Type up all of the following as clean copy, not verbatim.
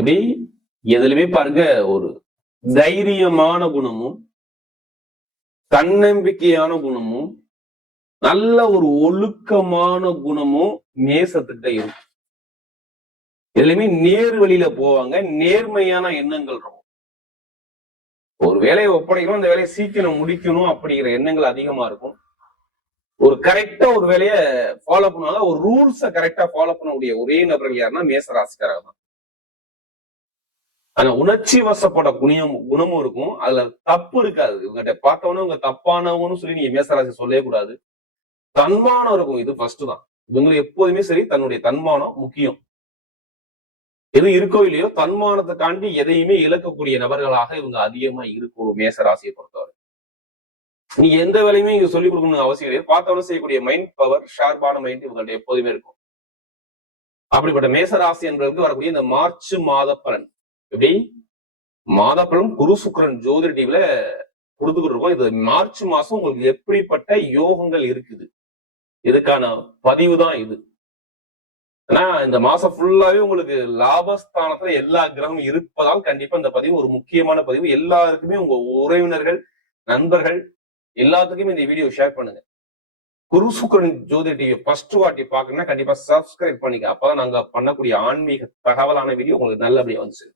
எப்படி எதுலுமே பாருங்க ஒரு தைரியமான குணமும் தன்னம்பிக்கையான குணமும் நல்ல ஒரு ஒழுக்கமான குணமும் நேசத்துக்கிட்ட இருக்கும். எதுலையுமே நேர் வழியில போவாங்க, நேர்மையான எண்ணங்கள் இருக்கும். ஒரு வேலையை ஒப்படைக்கணும், அந்த வேலையை சீக்கிரம் முடிக்கணும் அப்படிங்கிற எண்ணங்கள் அதிகமா இருக்கும். ஒரு கரெக்டா ஒரு வேலையை ஃபாலோ பண்ணுவாங்க, ஒரு ரூல்ஸை கரெக்டா ஃபாலோ பண்ணக்கூடிய ஒரே நபர்கள் யாருன்னா மேசராசிக்காரங்க தான். ஆனா உணர்ச்சி வசப்பட குணமும் இருக்கும். அதுல தப்பு இருக்காது. இவங்கிட்ட பார்த்தவொன்னே உங்க தப்பானவங்கன்னு சொல்லி நீங்க மேசராசி சொல்லவே கூடாது. தன்மானம் இருக்கும். இது ஃபர்ஸ்ட் தான். இவங்களுக்கு எப்போதுமே சரி தன்னுடைய தன்மானம் முக்கியம். எது இருக்கோ இல்லையோ தன்மானத்தை தாண்டி எதையுமே இழக்கக்கூடிய நபர்களாக இவங்க அதிகமா இருக்கும் மேசராசியை பொறுத்தவரை. நீ எந்த வேலையுமே இங்க சொல்லிக் கொடுக்கணும்னு அவசியம் கிடையாது. பார்த்தவொன்னே செய்யக்கூடிய மைண்ட் பவர், ஷார்ப்பான மைண்ட் இவங்கள்ட்ட எப்போதுமே இருக்கும். அப்படிப்பட்ட மேசராசி என்பதற்கு வரக்கூடிய இந்த மார்ச் மாத பலன் எப்படி மாதப்பலன் குரு சுக்கிரன் ஜோதிட டிவில கொடுத்துக்கிட்டு இருக்கோம். இது மார்ச் மாசம் உங்களுக்கு எப்படிப்பட்ட யோகங்கள் இருக்குது இதுக்கான பதிவு தான் இது. ஆனா இந்த மாசம் ஃபுல்லாவே உங்களுக்கு லாபஸ்தானத்துல எல்லா கிரகமும் இருப்பதால் கண்டிப்பா இந்த பதிவு ஒரு முக்கியமான பதிவு. எல்லாருக்குமே உங்க உறவினர்கள், நண்பர்கள் எல்லாத்துக்குமே இந்த வீடியோ ஷேர் பண்ணுங்க. குரு சுக்கிரன் ஜோதிட டிவி ஃபர்ஸ்ட் வாட்டி பாக்கணும்னா கண்டிப்பா சப்ஸ்கிரைப் பண்ணிக்க. அப்பதான் நாங்க பண்ணக்கூடிய ஆன்மீக தகவலான வீடியோ உங்களுக்கு நல்லபடியா வந்துச்சு.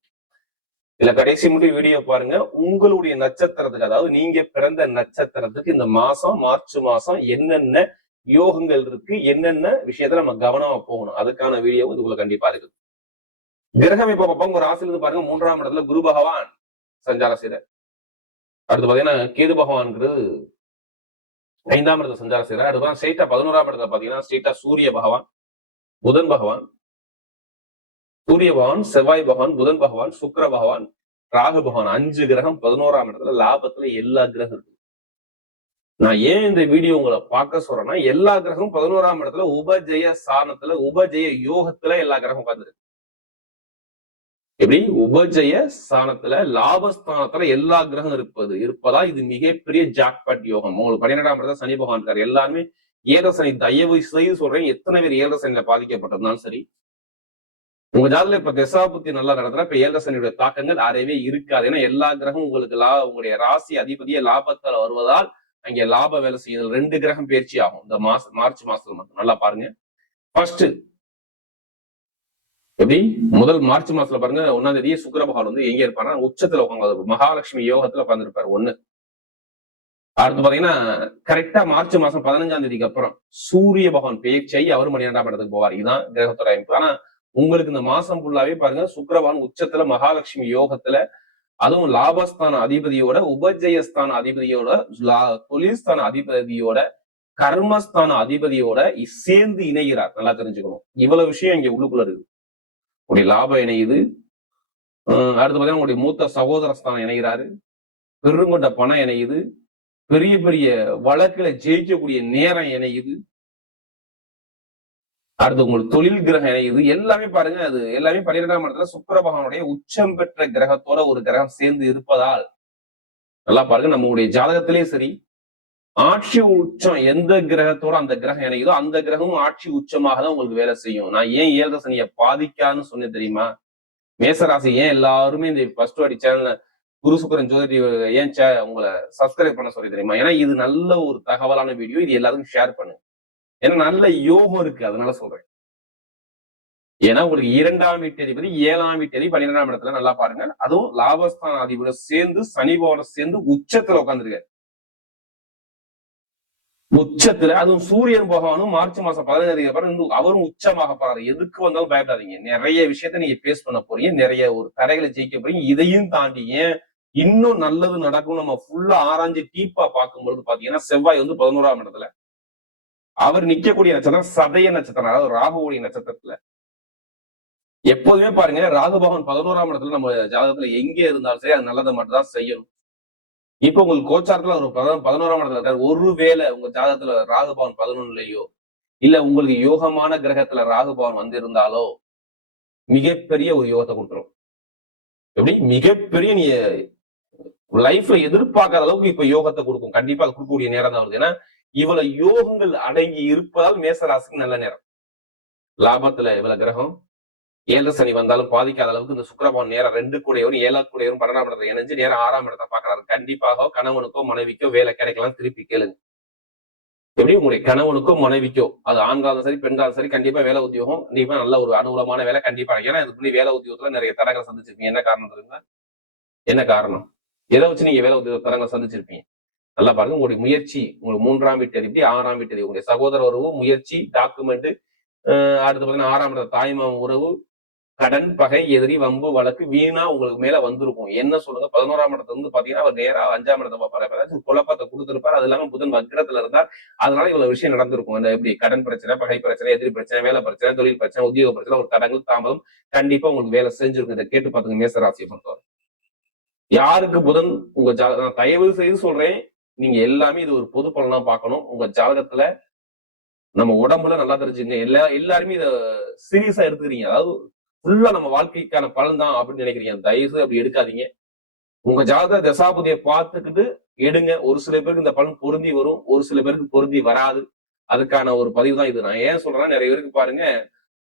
இல்ல கடைசி மட்டும் வீடியோ பாருங்க. உங்களுடைய நட்சத்திரத்துக்கு, அதாவது நீங்க பிறந்த நட்சத்திரத்துக்கு இந்த மாசம் மார்ச் மாசம் என்னென்ன யோகங்கள் இருக்கு, என்னென்ன விஷயத்துல நம்ம கவனமா போகணும், அதுக்கான வீடியோ இதுக்குள்ள கண்டிப்பா இருக்கு. கிரகம் இப்ப பார்ப்போம். ஒரு ராசில இருந்து பாருங்க, 3ஆம் இடத்துல குரு பகவான் சஞ்சாரம் செய்யறார். அடுத்து பாத்தீங்கன்னா கேது பகவான்ங்கிறது 5ஆம் இடத்துல சஞ்சாரம் செய்யறார். அடுத்து ஸ்ட்ரெயிட்டா 11ஆம் இடத்துல பாத்தீங்கன்னா ஸ்ட்ரெயிட்டா சூரிய பகவான், புதன் பகவான், சூரிய பகவான், செவ்வாய் பகவான், புதன் பகவான், சுக்கிர பகவான், ராகு பகவான், 5 கிரகம் 11ஆம் இடத்துல. லாபத்துல எல்லா கிரகம் இருக்கு. நான் ஏன் இந்த வீடியோ உங்களை பார்க்க சொல்றேன்னா, எல்லா கிரகமும் 11ஆம் இடத்துல உபஜெய ஸ்தானத்துல, உபஜெய யோகத்துல எல்லா கிரகம் உட்கார்ந்துருக்கு. எப்படி உபஜெய ஸ்தானத்துல, லாபஸ்தானத்துல எல்லா கிரகம் இருப்பதா இது மிகப்பெரிய ஜாக்பாட் யோகம். உங்களுக்கு 12ஆம் இடத்துல சனி பகவான் இருக்காரு. எல்லாருமே ஏழரை சனி, தயவு செய்து சொல்றேன், எத்தனை பேர் ஏழரை சனியில பாதிக்கப்பட்டிருந்தாலும் சரி, உங்க ஜாதகத்துல இப்ப தசாபுத்தி நல்லா நடந்தா இப்ப ஏழரை சனியுடைய தாக்கங்கள் அறவே இருக்காது. ஏன்னா எல்லா கிரகம் உங்களுக்கு உங்களுடைய ராசி அதிபதிய லாபத்துல வருவதால் அங்க லாப வேலை செய்யுது. 2 கிரகம் பயிற்சி ஆகும் இந்த மார்ச் மாசத்துல மட்டும். நல்லா பாருங்க. ஃபர்ஸ்ட் எப்படி முதல் மார்ச் மாசத்துல பாருங்க, 1ஆம் தேதியே சுக்கிர பகவான் வந்து எங்க இருப்பாருன்னா உச்சத்துல உட்காந்து மகாலட்சுமி யோகத்துல உட்காந்துருப்பாரு. 1. அடுத்து பாத்தீங்கன்னா கரெக்டா மார்ச் மாசம் 15ஆம் தேதிக்கு அப்புறம் சூரிய பகவான் பேச்சை அவர் 12ஆம் இடத்துக்கு போவார். இதுதான் கிரகத்தோட அமைப்பு. ஆனா உங்களுக்கு இந்த மாசம் ஃபுல்லாவே பாருங்க சுக்கிரவான் உச்சத்துல மகாலட்சுமி யோகத்துல, அதுவும் லாபஸ்தான அதிபதியோட, உபஜயஸ்தான அதிபதியோட, தொழில்ஸ்தான அதிபதியோட, கர்மஸ்தான அதிபதியோட சேர்ந்து இணைகிறார். நல்லா தெரிஞ்சுக்கணும். இவ்வளவு விஷயம் இங்க உள்ளுக்குள்ள இருக்கு. உங்களுடைய லாபம் இணையுது. அடுத்து பாத்தீங்கன்னா உங்களுடைய மூத்த சகோதரஸ்தானம் இணைகிறாரு. பெருங்கொண்ட பணம் இணையுது. பெரிய பெரிய வழக்குல ஜெயிக்கக்கூடிய நேரம் இணையுது. அடுத்து உங்களுக்கு தொழில் கிரகம் இணையுது. எல்லாமே பாருங்க, அது எல்லாமே 12ஆம் இடத்துல சுக்கிர பகவானுடைய உச்சம் பெற்ற கிரகத்தோட ஒரு கிரகம் சேர்ந்து இருப்பதால் நல்லா பாருங்க, நம்மளுடைய ஜாதகத்திலே சரி ஆட்சி உச்சம் எந்த கிரகத்தோட அந்த கிரகம் இணையுதோ அந்த கிரகமும் ஆட்சி உச்சமாக தான் உங்களுக்கு வேலை செய்யும். நான் ஏன் ஏழரை சனியை பாதிக்கான்னு சொன்னேன் தெரியுமா? மேசராசி ஏன் எல்லாருமே இந்த ஃபர்ஸ்ட் வாட்டி சேனல்ல குரு சுக்கிரன் ஜோதிட ஏன் உங்களை சப்ஸ்கிரைப் பண்ண சொல்லி தெரியுமா? ஏன்னா இது நல்ல ஒரு தகவலான வீடியோ. இது எல்லாருக்கும் ஷேர் பண்ணுங்க. ஏன்னா நல்ல யோகம் இருக்கு, அதனால சொல்றேன். ஏன்னா உங்களுக்கு 2ஆம் வீட்டு அதிபதி 7ஆம் வீட்டு அதிபதி 12ஆம் இடத்துல நல்லா பாருங்க. அதுவும் லாபஸ்தான அதிபதியோட சேர்ந்து சனிபோட சேர்ந்து உச்சத்துல உட்காந்துருக்காரு. உச்சத்துல அதுவும் சூரியன் பகவானும் மார்ச் மாசம் 15 அப்புறம் அவரும் உச்சமாக போறாரு. எதுக்கு வந்தாலும் பயப்படாதீங்க. நிறைய விஷயத்த நீங்க பேஸ் பண்ண போறீங்க, நிறைய ஒரு தடைகளை ஜெயிக்க போறீங்க. இதையும் தாண்டி ஏன் இன்னும் நல்லது நடக்கும் நம்ம ஃபுல்லா ஆராய்ஞ்சு டீப்பா பார்க்கும்பொழுது பாத்தீங்கன்னா செவ்வாய் வந்து 11ஆம் இடத்துல, அவர் நிக்கக்கூடிய நட்சத்திரம் சதய நட்சத்திரம், அதாவது ராகுவுடைய நட்சத்திரத்துல. எப்போதுமே பாருங்க, ராகு பகவான் 11ஆம் இடத்துல நம்ம ஜாதகத்துல எங்க இருந்தாலும் சரி அது நல்லதை மட்டும் தான் செய்யணும். இப்ப உங்களுக்கு கோச்சாரத்துல ஒரு 11ஆம் இடத்துல இருக்காரு. ஒருவேளை உங்க ஜாதகத்துல ராகு பகவான் 11லயோ இல்ல உங்களுக்கு யோகமான கிரகத்துல ராகு பகவான் வந்திருந்தாலோ மிகப்பெரிய ஒரு யோகத்தை கொடுத்துரும். எப்படி மிகப்பெரிய நீ லைஃப்ல எதிர்பார்க்காத அளவுக்கு இப்ப யோகத்தை கொடுக்கும். கண்டிப்பா அது கொடுக்கக்கூடிய நேரம் தான் வருது. ஏன்னா இவ்வளவு யோகங்கள் அடங்கி இருப்பதால் மேசராசிக்கு நல்ல நேரம். லாபத்துல இவ்வளவு கிரகம், ஏழரை சனி வந்தாலும் பாதிக்காத அளவுக்கு இந்த சுக்கிரபவன் நேரம் 2 கூடையவரும் 7 கூடையவரும் 12ஆம் இடத்தை இணைஞ்சு நேரம் 6ஆம் இடத்தை பாக்குறாரு. கண்டிப்பாக கணவனுக்கோ மனைவிக்கோ வேலை கிடைக்கலாம். திருப்பி கேளுங்க. எப்படி உங்களுடைய கணவனுக்கோ மனைவிக்கோ, அது ஆண்காலும் சரி பெண்காலும் சரி, கண்டிப்பா வேலை உத்தியோகம் கண்டிப்பா நல்ல ஒரு அனுகூலமான வேலை கண்டிப்பா. ஏன்னா இதுக்கு முன்னாடி வேலை உத்தியோகத்துல நிறைய தடங்களை சந்திச்சிருப்பீங்க. என்ன காரணம் தெரியுமா? என்ன காரணம்? எதை வச்சு நீங்க வேலை உத்தியோக தடங்களை சந்திச்சிருப்பீங்க? நல்லா பாருங்க. உங்களுடைய முயற்சி, உங்களுக்கு 3ஆம் வீட்டு அதிபதி 6ஆம் வீட்டு அதிபதி, உங்களுடைய சகோதர உறவு, முயற்சி, டாக்குமெண்ட், அடுத்து பாத்தீங்கன்னா 6ஆம் இடத்த தாய்மாமன் உறவு, கடன், பகை, எதிரி, வம்பு, வழக்கு வீணா உங்களுக்கு மேல வந்திருக்கும். என்ன சொல்லுங்க? 11ஆம் இடத்துல இருந்து பாத்தீங்கன்னா அவர் நேரா 5ஆம் இடத்தை பார்ப்பாரு. குழப்பத்தை கொடுத்திருப்பாரு. அது இல்லாம புதன் வக்ரத்துல இருந்தார். அதனால இவ்வளவு விஷயம் நடந்திருக்கும். அந்த எப்படி கடன் பிரச்சனை, பகை பிரச்சனை, எதிரி பிரச்சனை, வேலை பிரச்சனை, தொழில் பிரச்சனை, உத்தியோக பிரச்சனை, ஒரு தடங்கள் தாமதம் கண்டிப்பா உங்களுக்கு வேலை செஞ்சிருக்கும். இதை கேட்டு பாத்துங்க மேசராசியை பொறுத்தவரை. யாருக்கு புதன் உங்க நான் தயவு செய்து சொல்றேன், நீங்க எல்லாமே இது ஒரு பொது பலனா பார்க்கணும். உங்க ஜாதகத்துல நம்ம உடம்புல நல்லா தெரிஞ்சுங்க. எல்லாருமே இத சீரியஸா எடுத்துக்கிறீங்க. அதாவது ஃபுல்லா நம்ம வாழ்க்கைக்கான பலன் தான் அப்படின்னு நினைக்கிறீங்க. தயவு அப்படி எடுக்காதீங்க. உங்க ஜாதக தசாபதியை பார்த்துக்கிட்டு எடுங்க. ஒரு சில பேருக்கு இந்த பலன் பொருந்தி வரும், ஒரு சில பேருக்கு பொருந்தி வராது. அதுக்கான ஒரு பதிவு தான் இது. நான் ஏன் சொல்றேன்னா, நிறைய பேருக்கு பாருங்க,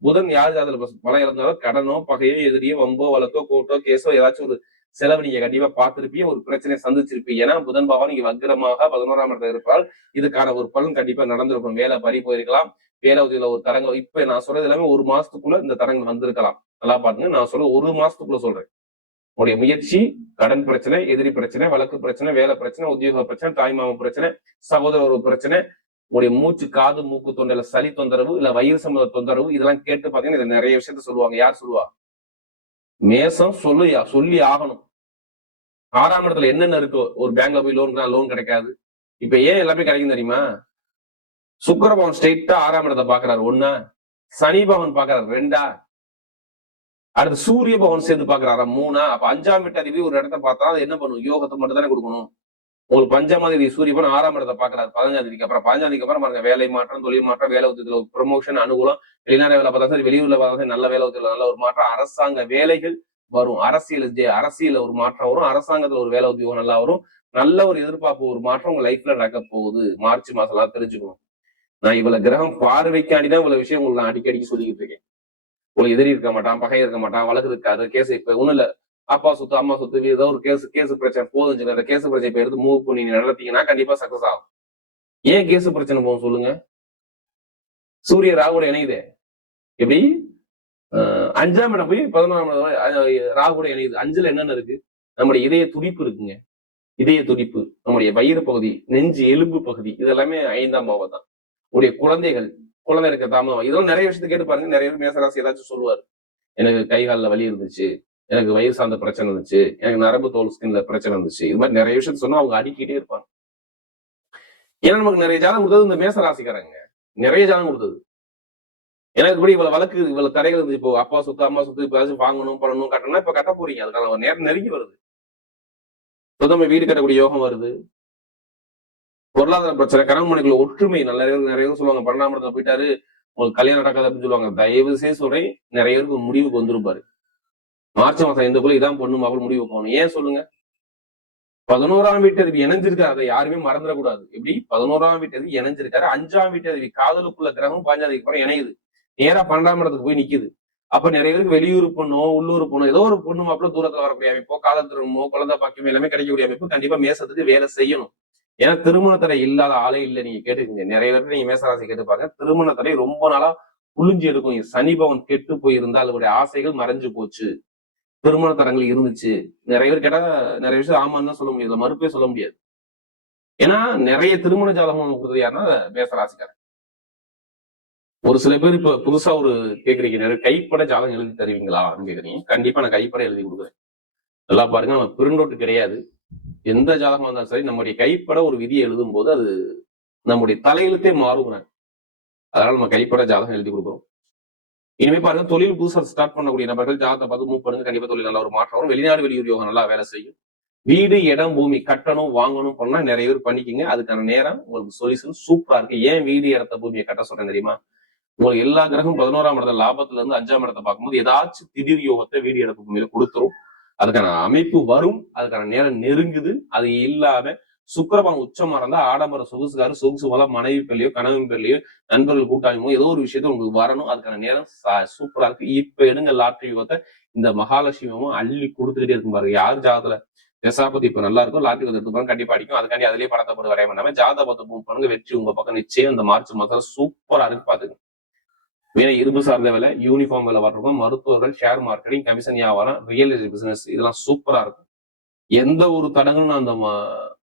புதன் யாரு அதுல பலம் இழந்தாலும் கடனோ, பகையோ, எதிரியோ, வம்போ, வழக்கோ, கோர்ட்டோ, கேஸோ ஏதாச்சும் ஒரு செலவு நீங்க கண்டிப்பா பார்த்திருப்பீங்க, ஒரு பிரச்சனையை சந்திச்சிருப்பீங்க. ஏன்னா புதன் பகவான் நீங்க வக்ரமாக 11ஆம் இடத்துல இருப்பால் இதுக்கான ஒரு பலன் கண்டிப்பா நடந்திருக்கும். வேலை பறி போயிருக்கலாம், வேலை உதவியில ஒரு தரங்கள், இப்ப நான் சொல்றது எல்லாமே ஒரு மாசத்துக்குள்ள இந்த தரங்கள் வந்திருக்கலாம். நல்லா பாருங்க. நான் சொல்றது ஒரு மாசத்துக்குள்ள சொல்றேன். உங்களுடைய முயற்சி, கடன் பிரச்சனை, எதிரி பிரச்சனை, வழக்கு பிரச்சனை, வேலை பிரச்சனை, உத்தியோக பிரச்சனை, தாய்மாமன் பிரச்சனை, சகோதர ஒரு பிரச்சனை, உங்களுடைய மூச்சு, காது, மூக்கு, தொண்டையில சளி தொந்தரவு, இல்ல வயிறு சம்பந்த தொந்தரவு, இதெல்லாம் கேட்டு பாத்தீங்கன்னா இது நிறைய விஷயத்த சொல்லுவாங்க. யார் சொல்லுவா? மேசம் சொல்லி ஆகணும். 6ஆம் இடத்துல என்னென்ன இருக்கோ, ஒரு பேங்க்ல போய் லோன் கிடைக்காது. இப்ப ஏன் எல்லாமே கிடைக்கும் தெரியுமா? சுக்கிரபவன் ஸ்ட்ரெயிட்டா 6ஆம் இடத்தை பாக்குறாரு 1, சனி பவன் பாக்குறாரு 2, அடுத்து சூரிய பவன் சேர்ந்து பாக்குறாரா 3. அப்ப 5ஆம் வீட்டு அதிபதி ஒரு இடத்த பார்த்தா அது என்ன பண்ணும்? யோகத்தை மட்டும் தானே கொடுக்கணும். உங்களுக்கு 5ஆம் அதிபதி சூரிய பவன் 6ஆம் இடத்தை பாக்குறாரு 15ஆம் தேதிக்கு அப்புறம். 15ஆம் தேதிக்கு அப்புறம் பாருங்க, வேலை மாற்றம், தொழில் மாற்றம், வேலை உத்தியோகத்துல ப்ரமோஷன், அனுகூலம், வெளிநாடு வேலை பார்த்தா சரி, வெளியூர்ல பார்த்தா சரி, நல்ல வேலை உத்தியோகம், நல்ல ஒரு மாற்றம், அரசாங்க வேலைகள் வரும், அரசியல ஒரு மாற்றம் வரும், அரசாங்கத்துல ஒரு வேலை உத்தியோகம் நல்லா வரும், நல்ல ஒரு எதிர்பார்ப்பு, ஒரு மாற்றம் உங்க லைஃப்ல நடக்க போகுது. மார்ச் மாசம் எல்லாம் தெரிஞ்சுக்கணும். நான் இவ்வளவு கிரகம் பார்வைக்காண்டிதான் இவ்வளவு விஷயம் உங்களுக்கு நான் அடிக்கடி சொல்லிக்கிட்டு இருக்கேன். உங்களுக்கு எதிரி இருக்க மாட்டான், பகை இருக்க மாட்டான், வழக்கு இருக்காது, கேஸ் இப்ப ஒண்ணும் இல்ல, அப்பா சொத்து, அம்மா சொத்து, ஏதோ ஒரு கேஸ் பிரச்சனை போதும், அந்த கேஸ் பிரச்சனை இப்ப எடுத்து மூவ் பண்ணி நடத்தீங்கன்னா கண்டிப்பா சக்சஸ் ஆகும். ஏன் கேஸ் பிரச்சனை போகும் சொல்லுங்க? சூரிய ராகுட இணையுது. எப்படி 5ஆம் இடம் போய் 11ஆம் ராகுட இணையுது. 5ல என்னென்ன இருக்கு? நம்முடைய இதய துடிப்பு இருக்குங்க. இதய துடிப்பு, நம்முடைய வயிறு பகுதி, நெஞ்சு, எலும்பு பகுதி, இதெல்லாமே 5ஆம் பாவம் தான். உடைய குழந்தைகள், குழந்தை இருக்க தாமதம், இதெல்லாம் நிறைய விஷயத்த கேட்டு பாருங்க. நிறைய பேர் மேசராசி ஏதாச்சும் சொல்லுவாரு. எனக்கு கை காலில் வலி இருந்துச்சு, எனக்கு வயிறு சார்ந்த பிரச்சனை இருந்துச்சு, எனக்கு நரம்பு தோல் ஸ்கின்ல பிரச்சனை இருந்துச்சு, இது மாதிரி நிறைய விஷயத்த சொன்னா அவங்க அடிக்கிட்டே இருப்பாங்க. ஏன்னா நமக்கு நிறைய ஜாதகம் கொடுத்தது இந்த மேசராசிக்காரங்க, நிறைய ஜாதகம் கொடுத்தது. எனக்கு கூட இவ்வளவு வழக்கு, இவ்வளவு தடைகள் இருந்துச்சு. இப்போ அப்பா சொத்து, அம்மா சொத்து, இப்ப வாங்கணும், பண்ணணும், கட்டணும், இப்ப கட்ட போறீங்க. அதுக்கான ஒரு நேரம் நெருங்கி வருது. சொந்தமா வீடு கட்டக்கூடிய யோகம் வருது. பொருளாதார பிரச்சனை, கணவன் மனைவிக்குள்ள ஒற்றுமை, நிறைய பேர் சொல்லுவாங்க 12ஆம் இடத்துல போயிட்டாரு உங்களுக்கு கல்யாணம் நடக்காது அப்படின்னு சொல்லுவாங்க. தயவு செய்து சொல்றேன், நிறைய பேருக்கு முடிவுக்கு வந்துருப்பாரு. மார்ச் மாசம் எந்தக்குள்ள இதான் பொண்ணு மாப்பிள்ள முடிவு போகணும். ஏன் சொல்லுங்க? 11ஆம் வீட்டு அதிபதி இணைஞ்சிருக்காரு. அதை யாருமே மறந்துடக்கூடாது. எப்படி 11ஆம் வீட்டு அதிபதி இணைஞ்சிருக்காரு. 5ஆம் வீட்டு அதிபதி காதலுக்குள்ள கிரகம் 15ஆம் தேதிக்கு அப்புறம் இணையுது. நேரா 12ஆம் இடத்துக்கு போய் நிக்குது. அப்ப நிறைய பேருக்கு வெளியூர் பொண்ணோ, உள்ளூர் பொண்ணோ, ஏதோ ஒரு பொண்ணு மாப்பிள்ள தூரத்துல வரக்கூடிய அமைப்போ, காதல் திருமணமோ, குழந்தை பாக்கியமோ எல்லாமே கிடைக்கக்கூடிய அமைப்பு கண்டிப்பா மேசத்துக்கு வேலை செய்யணும். ஏன்னா திருமண தடை இல்லாத ஆளே இல்லை. நீங்க கேட்டுக்கீங்க, நிறைய பேருக்கு நீங்க மேசராசி கேட்டுப்பாங்க. திருமண தடை ரொம்ப நாளா புளிஞ்சு எடுக்கும். சனி பவன் கெட்டு போயிருந்தால் அவருடைய ஆசைகள் மறைஞ்சு போச்சு, திருமண தடங்கள் இருந்துச்சு. நிறைய பேர் கேட்டா நிறைய விஷயம் ஆமான்னு தான் சொல்ல முடியாது, மறுப்பே சொல்ல முடியாது. ஏன்னா நிறைய திருமண ஜாதகம் கொடுத்தது யாருன்னா மேசராசிக்காரன். ஒரு சில பேர் இப்ப புதுசா ஒரு கேக்குறீங்க, நிறைய கைப்பட ஜாதகம் எழுதி தருவீங்களா அப்படின்னு கேக்குறீங்க. கண்டிப்பா நான் கைப்பட எழுதி கொடுக்குறேன். நல்லா பாருங்க, நம்ம பிரிண்ட் அவுட் கிடையாது. எந்த ஜாதகம் இருந்தாலும் சரி, நம்முடைய கைப்பட ஒரு விதியை எழுதும் போது அது நம்முடைய தலையெழுத்தே மாறுங்க. அதனால நம்ம கைப்பட ஜாதகம் எழுதி கொடுக்குறோம். இனிமே பாருங்க, தொழில் புதுசா ஸ்டார்ட் பண்ணக்கூடிய நபர்கள் ஜாதகத்தை பார்த்து மூவ் பண்ணுங்க. கண்டிப்பா தொழில் நல்ல ஒரு மாற்றம் வரும். வெளிநாடு வெளியூர் யோகம் நல்லா வேலை செய்யும். வீடு, இடம், பூமி கட்டணும், வாங்கணும் பண்ணா நிறைய பேர் பண்ணிக்கிங்க. அதுக்கான நேரம் உங்களுக்கு சொல்யூஷன் சூப்பரா இருக்கு. ஏன் வீடு, இடத்த, பூமியை கட்ட சொல்றேன் தெரியுமா? உங்களுக்கு எல்லா கிரகம் 11ஆம் இடத்துல லாபத்துல இருந்து 5ஆம் இடத்தை பார்க்கும்போது ஏதாச்சும் திடீர் யோகத்தை வீடு, இடத்த, பூமியில கொடுத்துரும். அதுக்கான அமைப்பு வரும். அதுக்கான நேரம் நெருங்குது. அது இல்லாம சுக்கிரபகவான் உச்சமா இருந்தா ஆடம்பர சொகுசுக்காரு, சொகுசு போல மனைவி பேர்லயோ கணவன் பேர்லயோ நண்பர்கள் கூட்டாளிமோ ஏதோ ஒரு விஷயத்த உங்களுக்கு வரணும். அதுக்கான நேரம் சூப்பரா இருக்கு. இப்ப எடுங்க லாட்டரி யுகத்தை, இந்த மகாலட்சுமியும் அள்ளி கொடுத்துக்கிட்டே இருக்கும் பாருங்க. யார் ஜாதகத்துல தசாபதி இப்ப நல்லா இருக்கும், லாட்டரி வந்து எடுத்து பாருங்க, கண்டிப்பா அடிக்கும். அதுக்காண்டி அதிலேயே படத்தை போட்டு வரைய பண்ணாம ஜாதகத்தை மூவ் பண்ணுங்க, வெற்றி உங்க பக்கம் நிச்சயம். இந்த மார்ச் மாதம் சூப்பரா இருக்கு பாத்துங்க. வேற இரும்பு சார்ந்த வேலை, யூனிஃபார்ம் வேலை வர்றவங்க, மருத்துவர்கள், ஷேர் மார்க்கெட்டிங், கமிஷன் வியாபாரம், ரியல் எஸ்டேட் பிசினஸ், இதெல்லாம் சூப்பரா இருக்கும். எந்த ஒரு தடங்களும் நான்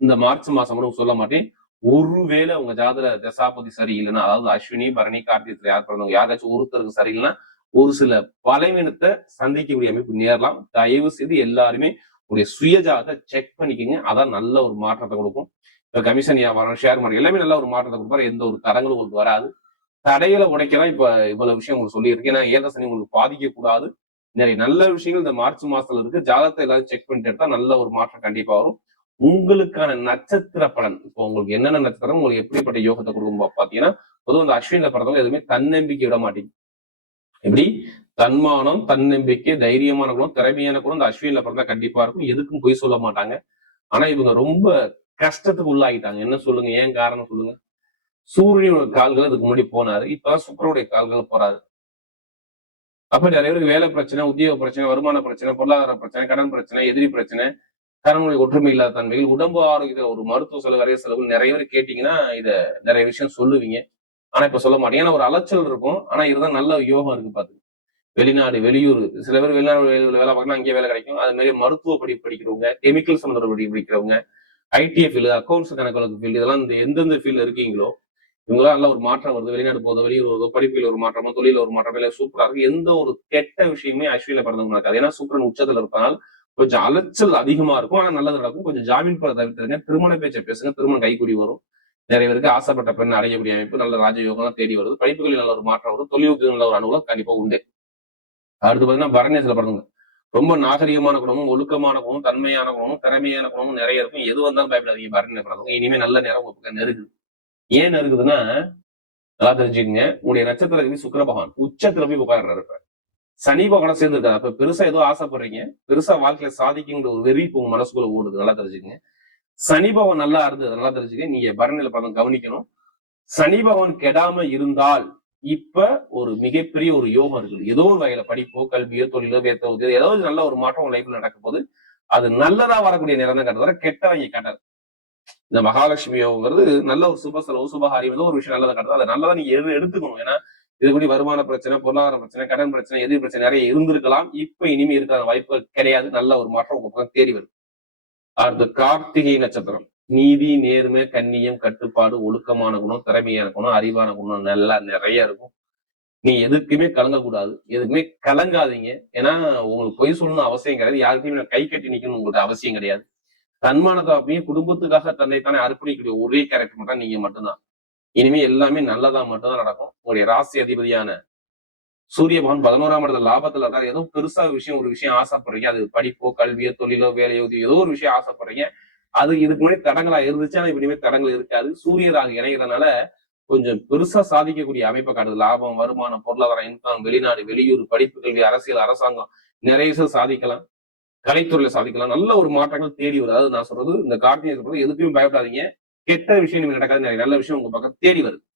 இந்த மார்ச் மாசம் கூட சொல்ல மாட்டேன். ஒருவேளை உங்க ஜாதக தசாபதி சரியில்லைன்னா, அதாவது அஸ்வினி, பரணி, கார்த்திகை யார் பிறந்தவங்க யாராச்சும் ஒருத்தருக்கு சரியில்லைன்னா ஒரு சில பலவீனத்தை சந்திக்கக்கூடிய அமைப்பு நேரலாம். தயவு செய்து எல்லாருமே உடைய சுய ஜாதகத்தை செக் பண்ணிக்கோங்க. அதான் நல்ல ஒரு மாற்றத்தை கொடுக்கும். இப்ப கமிஷன் வியாபாரம், ஷேர் மார்க்கெட் எல்லாமே நல்ல ஒரு மாற்றத்தை கொடுப்பாரு. எந்த ஒரு தடங்களும் உங்களுக்கு வராது. தடைகளை உடைக்கலாம். இப்ப இவ்வளவு விஷயம் உங்களுக்கு சொல்லியிருக்கேன். ஏன்னா ஏழரை சனி உங்களுக்கு பாதிக்க கூடாது. நிறைய நல்ல விஷயங்கள் இந்த மார்ச் மாசத்துல இருக்கு. ஜாதகத்தை எல்லாரும் செக் பண்ணிட்டு எடுத்தா நல்ல ஒரு மாற்றம் கண்டிப்பா வரும். உங்களுக்கான நட்சத்திர பலன், இப்போ உங்களுக்கு என்னென்ன நட்சத்திரம், உங்களுக்கு எப்படிப்பட்ட யோகத்தை கொடுக்கும் பாத்தீங்கன்னா, பொதுவாக அந்த அஸ்வினில பிறந்தவங்க எதுவுமே தன்னம்பிக்கை விட மாட்டீங்க. எப்படி தன்மானம், தன்னம்பிக்கை, தைரியமான குணம், திறமையான குணம் இந்த அஸ்வினில பிறந்தா கண்டிப்பா இருக்கும். எதுக்கும் பொய் சொல்ல மாட்டாங்க. ஆனா இவங்க ரொம்ப கஷ்டத்துக்கு உள்ளாகிட்டாங்க. என்ன சொல்லுங்க, ஏன் காரணம் சொல்லுங்க. சூரியனோட கால்கள் அதுக்கு முன்னாடி போனாரு, இப்ப சுக்கிரனுடைய கால்கள் போறாரு. அப்ப நிறைய பேருக்கு வேலை பிரச்சனை, உத்தியோக பிரச்சனை, வருமான பிரச்சனை, பொருளாதார பிரச்சனை, கடன் பிரச்சனை, எதிரி பிரச்சனை, கணவனுடைய ஒற்றுமை இல்லாத தன்மைகள், உடம்பு ஆரோக்கிய ஒரு மருத்துவ செலவு, நிறைய செலவு, நிறைய பேர் கேட்டீங்கன்னா இத நிறைய விஷயம் சொல்லுவீங்க. ஆனா இப்ப சொல்ல மாட்டீங்க. ஏன்னா ஒரு அலைச்சல் இருக்கும். ஆனா இதுதான் நல்ல யோகம் இருக்கு பாத்து. வெளிநாடு, வெளியூர், சில பேர் வெளிநாடு வேலை பார்க்கணும், அங்கேயே வேலை கிடைக்கும். அது மாதிரி மருத்துவ படிப்பு படிக்கிறவங்க, கெமிக்கல் சம்பந்த படிப்பு படிக்கிறவங்க, ஐடிஎஃப் ஃபீல்டு, அக்கௌண்ட்ஸ் கணக்கு ஃபீல்டு, இதெல்லாம் இந்த எந்தெந்த ஃபீல்டு இருக்கீங்களோ இவங்களாம் நல்ல ஒரு மாற்றம் வருது. வெளிநாடு போதோ, வெளியூர் வருதோ, படிப்பில் ஒரு மாற்றமோ, தொழில ஒரு மாற்றமோ இல்லை, சூப்பரா இருக்கு. எந்த ஒரு கெட்ட விஷயமே அஸ்வினில பிறந்தவங்க நடக்காது. ஏன்னா சுக்கிரன் உச்சத்துல இருப்பதால் கொஞ்சம் அலைச்சல் அதிகமா இருக்கும். ஆனா நல்லது நடக்கும். கொஞ்சம் ஜாமீன் பட தவிர்த்துருங்க. திருமண பேச்சை பேசுங்க, திருமணம் கைக்கூடி வரும். நிறைய பேருக்கு ஆசைப்பட்ட பெண் அடையக்கூடிய அமைப்பு, நல்ல ராஜயோகம் தேடி வருது. படிப்புகளில் நல்ல ஒரு மாற்றம் வரும். தொழிலுக்கு நல்ல ஒரு அனுகூலம் கண்டிப்பா உண்டு. அடுத்து பாத்தீங்கன்னா பரணேசில பிறந்தவங்க ரொம்ப நாகரிகமான குணமும், ஒழுக்கமான குணமும், தன்மையான குணமும், திறமையான குணமும் நிறைய இருக்கும். எது வந்தாலும் பயப்படாதீங்க. பரணியில பிறந்தவங்க இனிமே நல்ல நேரம் உங்களுக்கு நெருங்குது. ஏன் நெருங்குதுன்னா, நல்லா தெரிஞ்சுக்கங்க, உங்களுடைய நட்சத்திர சுக்கிர பகவான் உச்சத்துல போய் உட்கார்றாரு. இப்ப சனி பகவான் சேர்ந்து இருக்காரு. அப்ப பெருசா ஏதோ ஆசைப்படுறீங்க, பெருசா வாழ்க்கையில சாதிக்குங்கிற ஒரு வெறி உங்க மனசுக்குள்ள ஓடுது. நல்லா தெரிஞ்சுக்கங்க. சனி பகவான் நல்லா இருந்தது, நல்லா தெரிஞ்சுக்க. நீங்க பரணியில படம் கவனிக்கணும். சனி பகவான் கெடாம இருந்தால் இப்ப ஒரு மிகப்பெரிய ஒரு யோகம் இருக்குது. ஏதோ ஒரு வகையில படிப்போ, கல்வியோ, தொழிலோ, வேத்தோ, ஏதோ நல்ல ஒரு மாற்றம் உங்க லைஃப்ல நடக்கும் போது அது நல்லதா வரக்கூடிய நேரம் தான் கட்டுறத கெட்டவங்க காட்டாது. இந்த மகாலட்சுமி யோகங்கிறது நல்ல ஒரு சுப செலவு, சுபகாரியம், ஏதோ ஒரு விஷயம் நல்லதை காட்டுறது. அதை நல்லதா நீங்க எடுத்துக்கணும். ஏன்னா இதுபடி வருமான பிரச்சனை, பொருளாதார பிரச்சனை, கடன் பிரச்சனை, எதிர் பிரச்சனை நிறைய இருந்திருக்கலாம். இப்ப இனிமே இருக்கிற வாய்ப்புகள் கிடையாது. நல்ல ஒரு மாற்றம் உங்க பக்கம் தேடி வரும். அடுத்து கார்த்திகை நட்சத்திரம். நீதி, நேர்மை, கண்ணியம், கட்டுப்பாடு, ஒழுக்கமான குணம், திறமையான குணம், அறிவான குணம் நல்லா நிறைய இருக்கும். நீ எதுக்குமே கலங்கக்கூடாது, எதுக்குமே கலங்காதீங்க. ஏன்னா உங்களுக்கு பொய் சொல்லணும்னு அவசியம் கிடையாது. யாருக்குமே கை கட்டி நிக்கணும் உங்களுக்கு அவசியம் கிடையாது. தன்மானத்தை அப்பயும் குடும்பத்துக்காக தன்னைத்தானே அர்ப்பணிக்கக்கூடிய ஒரே கேரக்டர் மட்டும் நீங்க மட்டும்தான். இனிமே எல்லாமே நல்லதா மட்டும்தான் நடக்கும். உங்களுடைய ராசி அதிபதியான சூரிய பகவான் 11ஆம் இடத்துல லாபத்துல இருக்காரு. ஏதோ பெருசா ஒரு விஷயம் ஆசைப்படுறீங்க. அது படிப்போ, கல்வியோ, தொழிலோ, வேலையோ, ஏதோ ஒரு விஷயம் ஆசைப்படுறீங்க. அது இதுக்கு முன்னாடி தடங்களா இருந்துச்சு. ஆனா இனிமே தடங்கள் இருக்காது. சூரியராக இணைகிறதுனால கொஞ்சம் பெருசா சாதிக்கக்கூடிய அமைப்பை காட்டுது. லாபம், வருமானம், பொருளாதாரம், இன்கம், வெளிநாடு, வெளியூர், படிப்பு, கல்வி, அரசியல், அரசாங்கம் நிறைய விஷயம் சாதிக்கலாம். கலைத்துறையில சாதிக்கலாம். நல்ல ஒரு மாற்றங்கள் தேடி வரும். அதாவது நான் சொல்றது இந்த கார்த்திகை எதுக்குமே பயப்படாதீங்க. கெட்ட விஷயம் நீங்க நடக்காது, நிறைய நல்ல விஷயம் உங்க பக்கம் தேடி வருது.